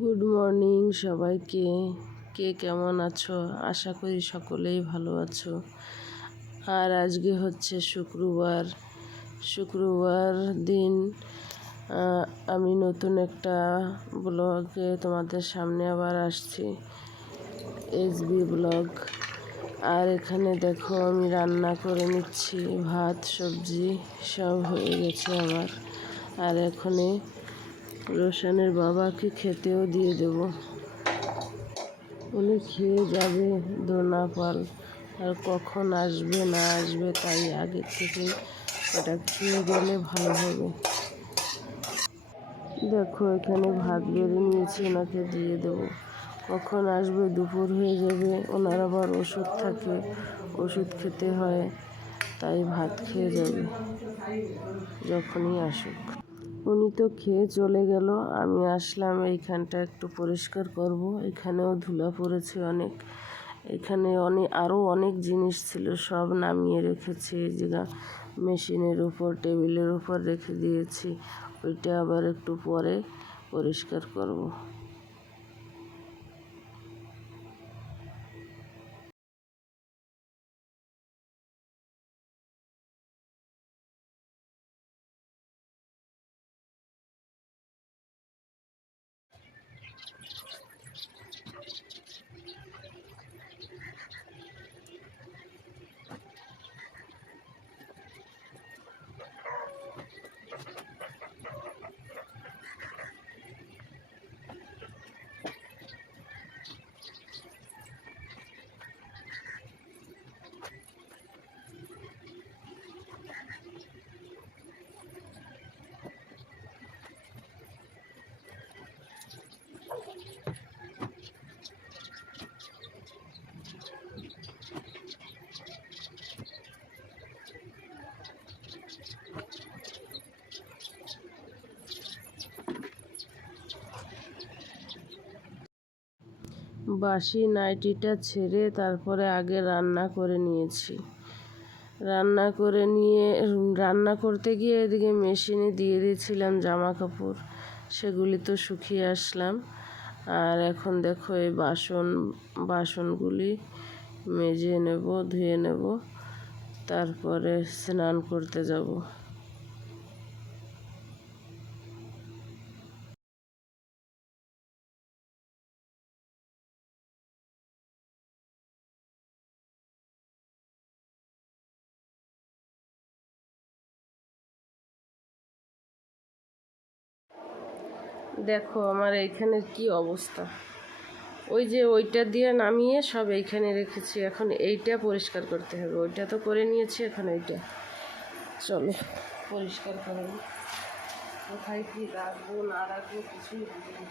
Good morning সবাইকে। কে কেমন আছো? আশা করি সকলেই ভালো আছো। আর আজকে হচ্ছে শুক্রবার দিন আমি নতুন একটা ব্লগে তোমাদের সামনে আবার আসছি, এসবি ব্লগ। আর এখানে দেখো আমি রান্না করে নিচ্ছি, ভাত সবজি সব হয়ে গেছে আমার। আর এখানে রোশানের বাবাকে খেতেও দিয়ে দেব, উনি খেয়ে যাবে দোনাপাল। আর কখন আসবে না আসবে তাই আগের থেকে ওটা খেয়ে গেলে ভালো হবে। দেখো এখানে ভাত বেড়ে নিয়েছি, ওনাকে দিয়ে দেবো। কখন আসবে? দুপুর হয়ে যাবে, ওনার আবার ওষুধ থাকে, ওষুধ খেতে হয়, তাই ভাত খেয়ে যাবে যখনই আসুক। উনি তো খেয়ে চলে গেল, আমি আসলাম এইখানটা একটু পরিষ্কার করব। এখানেও ধুলা পড়েছে অনেক। এখানে আরও অনেক জিনিস ছিল, সব নামিয়ে রেখেছি। এই জায়গা মেশিনের উপর, টেবিলের উপর রেখে দিয়েছি, ওইটা আবার একটু পরে পরিষ্কার করব। বাসি নাইটিটা ছেড়ে তারপরে আগে রান্না করে নিয়েছি। রান্না করতে গিয়ে এদিকে মেশিনে দিয়ে দিয়েছিলাম জামা কাপড়, সেগুলি তো শুকিয়ে আসলাম। আর এখন দেখো এই বাসনগুলি মেজে নেব, ধুয়ে নেব, তারপরে স্নান করতে যাব। দেখো আমার এইখানের কি অবস্থা, ওই যে ওইটা দিয়ে নামিয়ে সব এইখানে রেখেছি। এখন এইটা পরিষ্কার করতে হবে, ওইটা তো করে নিয়েছি, এখন এইটা চলো পরিষ্কার করবো। কোথায় কি রাখবো না রাখবো কিছুই বুঝি না।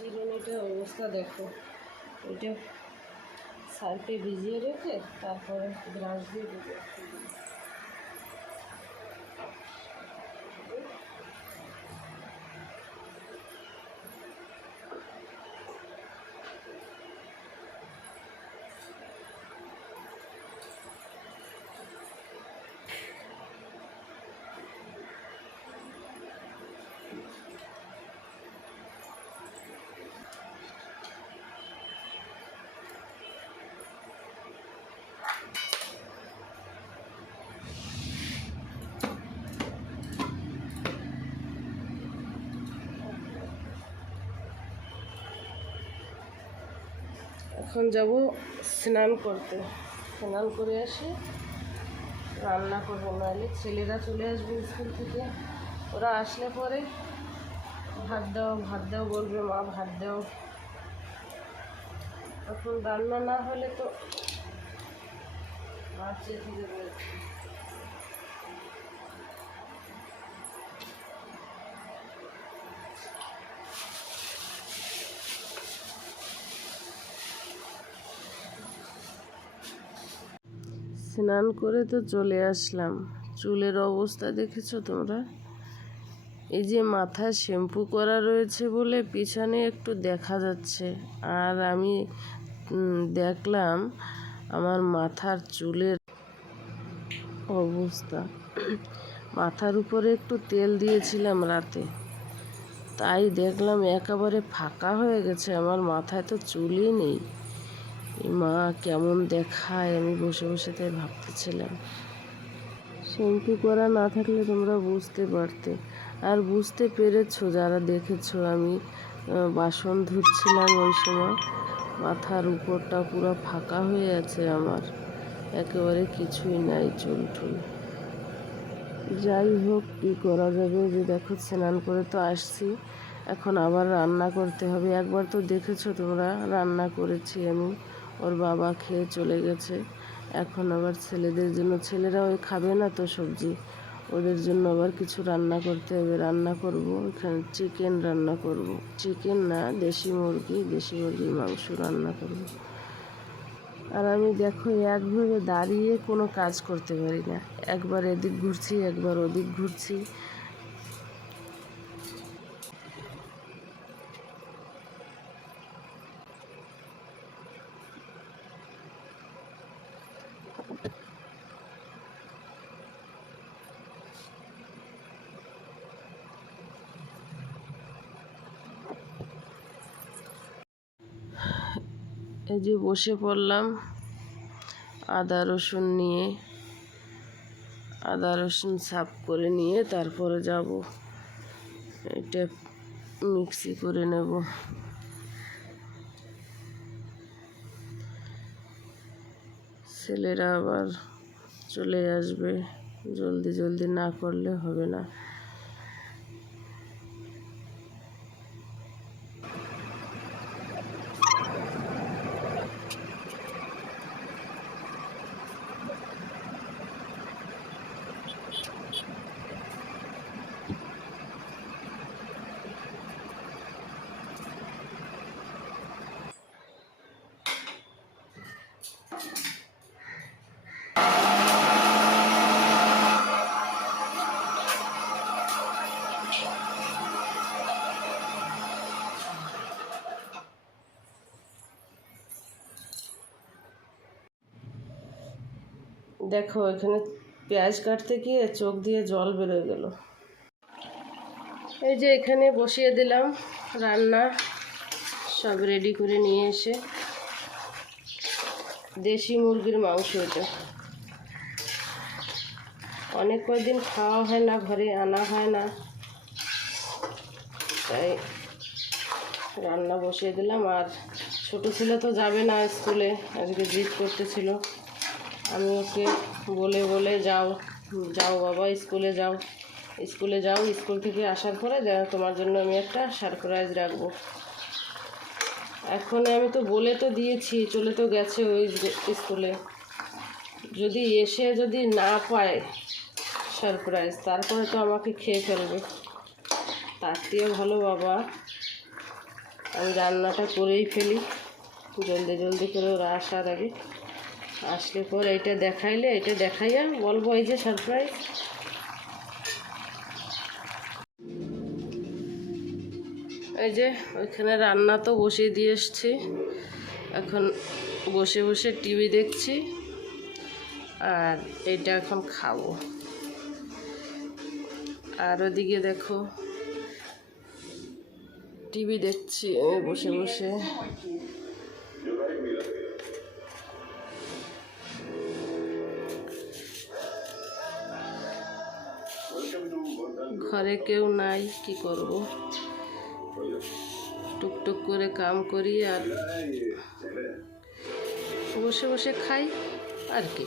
চিরুনিটার অবস্থা দেখো, ওইটা সার্ফে ভিজিয়ে রেখে তারপরে ব্রাশ দিয়ে দেবো। এখন যাব স্নান করতে, স্নান করে আসি রান্না করবো, নাহলে ছেলেরা চলে আসবে স্কুল থেকে। ওরা আসলে পরে ভাত দাও ভাত দাও বলবে, মা ভাত দাও। এখন রান্না না হলে তো ভাত চেয়ে থেকে রয়েছে। স্নান করে তো চলে আসলাম, চুলের অবস্থা দেখেছো তোমরা? এই যে মাথায় শ্যাম্পু করা রয়েছে বলে পিছনে একটু দেখা যাচ্ছে, আর আমি দেখলাম আমার মাথার চুলের অবস্থা। মাথার উপরে একটু তেল দিয়েছিলাম রাতে, তাই দেখলাম একেবারে ফাঁকা হয়ে গেছে, আমার মাথায় তো চুলই নেই। মা কেমন দেখায়, আমি বসে বসে তাই ভাবতেছিলাম। শ্যাম্পু করা না থাকলে তোমরা বুঝতে পারতে, আর বুঝতে পেরেছো যারা দেখেছো। আমি বাসন ধুচ্ছিলাম ওই সময়, মাথার উপরটা পুরো ফাঁকা হয়ে আছে আমার, একেবারে কিছুই নাই চুল টুল। যাই হোক, কী করা যাবে। যে দেখো স্নান করে তো আসছি, এখন আবার রান্না করতে হবে। একবার তো দেখেছো তোমরা রান্না করেছি আমি, ওর বাবা খেয়ে চলে গেছে। এখন আবার ছেলেদের জন্য, ছেলেরা ওই খাবে না তো সবজি, ওদের জন্য আবার কিছু রান্না করতে হবে। রান্না করব এখানে চিকেন রান্না করব, চিকেন না দেশি মুরগির মাংস রান্না করব। আর আমি দেখো একভাবে দাঁড়িয়ে কোনো কাজ করতে পারি না, একবার এদিক ঘুরছি একবার ওদিক ঘুরছি। এই যে বসে পড়লাম আদা রসুন নিয়ে, আদা রসুন সাফ করে নিয়ে তারপরে যাব এটা মিক্সি করে নেব। ছেলেরা আবার চলে আসবে, জলদি জলদি না করলে হবে না। দেখো এখানে পেঁয়াজ কাটতে গিয়ে চোখ দিয়ে জল বেরোয় গেল। এই যে এখানে বসিয়ে দিলাম রান্না, সব রেডি করে নিয়ে এসে। দেশি মুরগির মাংস, এটা অনেক কয়েকদিন খাওয়া হয় না, ঘরে আনা হয় না, তাই রান্না বসিয়ে দিলাম। আর ছোটো ছেলে তো যাবে না স্কুলে, আজকে জিদ করতেছিল। আমি ওকে বলে বলে যাও যাও বাবা স্কুলে যাও, স্কুলে যাও, স্কুল থেকে আসার পরে তোমার জন্য আমি একটা সারপ্রাইজ রাখবো। এখন আমি তো বলে তো দিয়েছি, চলে তো গেছে ওই স্কুলে, যদি এসে যদি না পায় সারপ্রাইজ, তারপরে তো আমাকে খেয়ে ফেলবে। তার থেকে ভালো বাবা আমি রান্নাটা করেই ফেলি, জলদি জলদি করে ওরা আসার আগে। আসলে পর এইটা দেখাইলে, এটা দেখাইয়া বলবো এই যে সারপ্রাইজ। এই যে ওইখানে রান্না তো বসিয়ে দিয়ে এসছি, এখন বসে বসে টিভি দেখছি, আর এইটা এখন খাবো। আর ওদিকে দেখো টিভি দেখছি বসে বসে। ঘরে কেউ নাই, কি করব, টুকটুক করে কাম করি। আর বসে বসে খাই আর কি।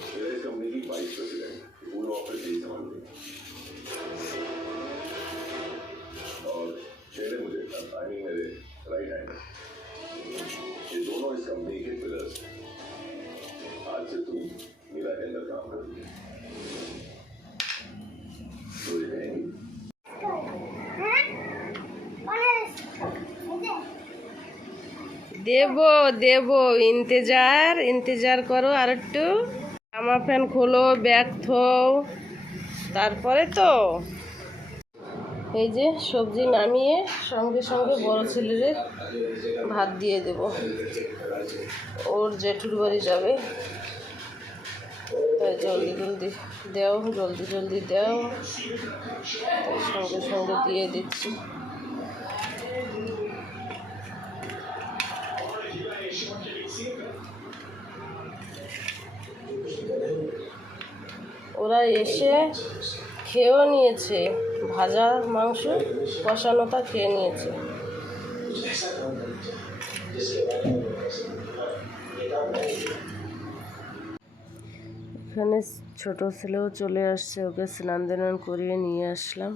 দেব দেব, ইন্তজার করো আর একটু। জামা প্যান্ট খোলো, ব্যাগ থও, তারপরে তো এই যে সবজি নামিয়ে সঙ্গে সঙ্গে বড় ছেলের ভাত দিয়ে দেব। ওর জেঠুর বাড়ি যাবে, তাই জলদি জলদি দাও, জলদি জলদি দাও, তাই সঙ্গে সঙ্গে দিয়ে দিচ্ছি। ওরা এসে খেয়েও নিয়েছে, ভাজা মাংস কষানোটা খেয়ে নিয়েছে। এখানে ছোট ছেলেও চলে আসছে, ওকে স্নান দান করিয়ে নিয়ে আসলাম,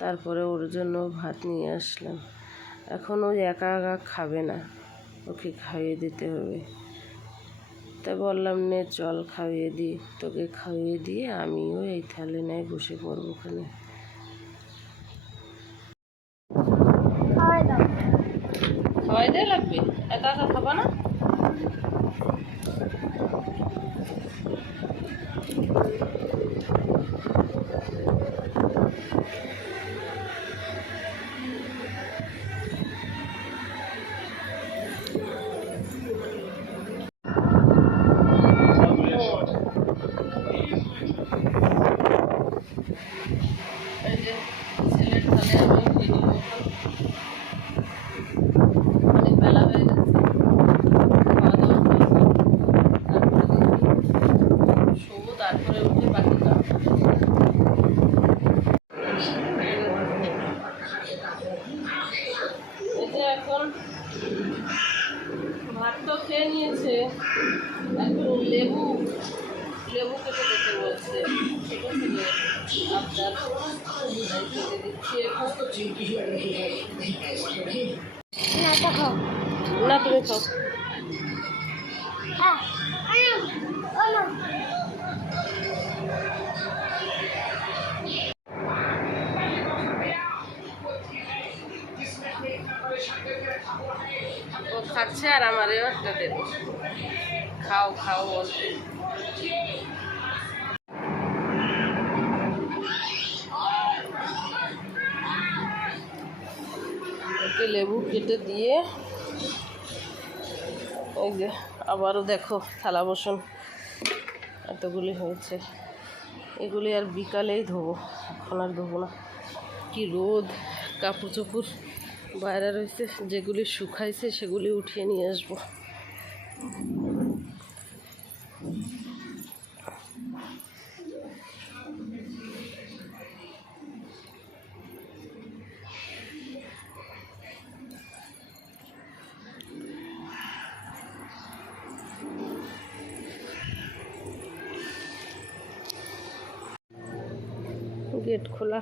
তারপরে ওর জন্য ভাত নিয়ে আসলাম। এখন ও একা একা খাবে না, ওকে খাইয়ে দিতে হবে। তাই বললাম নে চল খাইয়ে দিই, তোকে খাইয়ে দিয়ে আমিও এই থালে নেয় বসে পড়বো ওখানে। খাওয়াই দেয় লাগবে, একা একা খাবা না? এখন ভাত তো খেয়ে নিয়েছে, এখন লেবু কেটে দিতে বলছে, ছোটো ছেলে আপনার কেটে দিচ্ছি এখন। না তুমি খাও। ও খাচ্ছে আর আমারও একটা দেব, খাও খাও বলতে। ওকে লেবু কেটে দিয়ে এই যে আবারও দেখো থালা বাসন এতগুলি হয়েছে, এগুলি আর বিকালেই ধোবো, এখন আর ধোবো না। কি রোদ, কাপড় চোপড় বাইরে রয়েছে, যেগুলি শুকাইছে সেগুলি উঠিয়ে নিয়ে আসবো। গেট খোলা।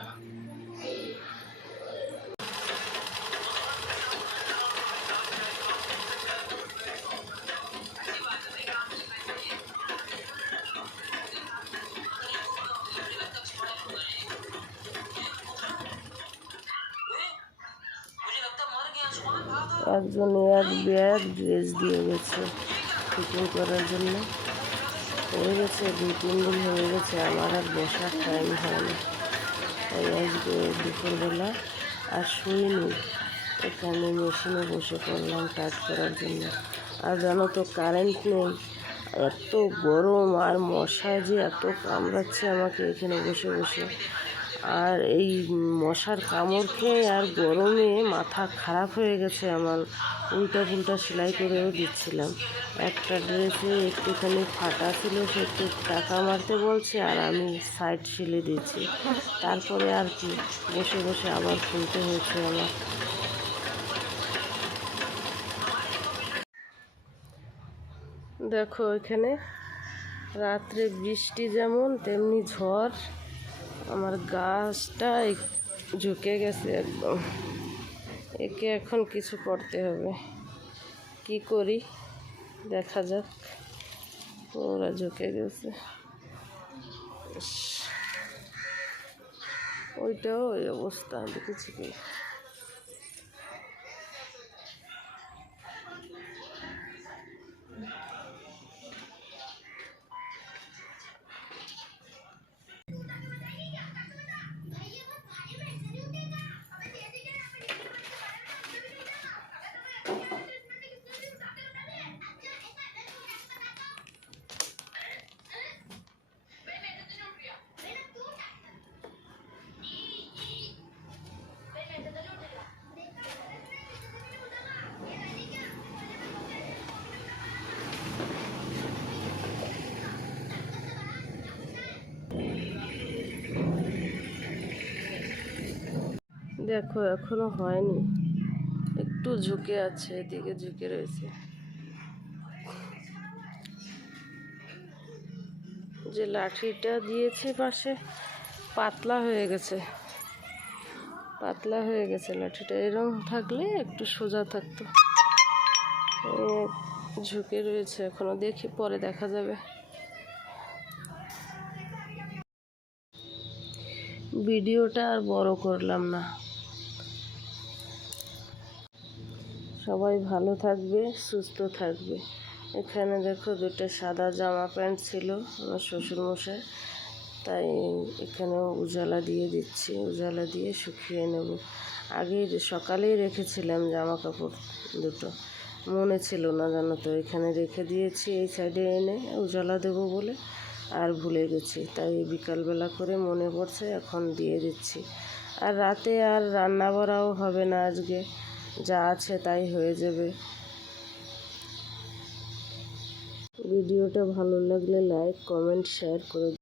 একজন এক ব্যাগ ড্রেস দিয়ে গেছে ফিটিং করার জন্য, হয়ে গেছে 2-3 দিন হয়ে গেছে, আমার আর বসার টাইম হয় না। তাই আজকে দুপুরবেলা আর শুইনি, এখানে মেশিনে বসে পড়লাম কাজ করার জন্য। আর জানো তো কারেন্ট নেই, এত গরম আর মশা যে এত কামড়াচ্ছে আমাকে এখানে বসে বসে। আর এই মশার কামড় খেয়ে আর গরমে মাথা খারাপ হয়ে গেছে আমার, উল্টা পুল্টা সেলাই করেও দিচ্ছিলাম। একটা ড্রেসে একটুখানি ফাটা ছিল, সে একটু টাকা মারতে বলছে আর আমি সাইড সিলে দিচ্ছি। তারপরে আর কি বসে বসে আবার খুলতে হয়েছে আমার। দেখো এখানে রাত্রে বৃষ্টি যেমন তেমনি ঝড়, আমার গাছটা ঝুঁকে গেছে একদম। একে এখন কিছু করতে হবে, কি করি দেখা যাক। ওরা ঝুঁকে গেছে, ওইটাও ওই অবস্থা দেখেছি কি। দেখো এখনো হয়নি, একটু ঝুঁকে আছে, এদিকে ঝুঁকে রয়েছে। যে লাঠিটা দিয়েছে পাশে পাতলা হয়ে গেছে, পাতলা হয়ে গেছে লাঠিটা। এরকম থাকলে একটু সোজা থাকতো। ঝুঁকে রয়েছে এখনো, দেখি পরে দেখা যাবে। ভিডিওটা আর বড় করলাম না। সবাই ভালো থাকবে, সুস্থ থাকবে। এখানে দেখো দুটো সাদা জামা প্যান্ট ছিল আমার শ্বশুরমশাই, তাই এখানে উজালা দিয়ে দিচ্ছি, উজালা দিয়ে শুকিয়ে নেব। আগে সকালেই রেখেছিলাম জামা কাপড় দুটো, মনে ছিল না জানো তো, এখানে রেখে দিয়েছি এই সাইডে এনে উজালা দেবো বলে, আর ভুলে গেছি। তাই বিকালবেলা করে মনে পড়ছে, এখন দিয়ে দিচ্ছি। আর রাতে আর রান্না বাড়াও হবে না, আজকে যা আছে তাই হয়ে যাবে। ভিডিওটা ভালো লাগলে লাইক, কমেন্ট, শেয়ার করে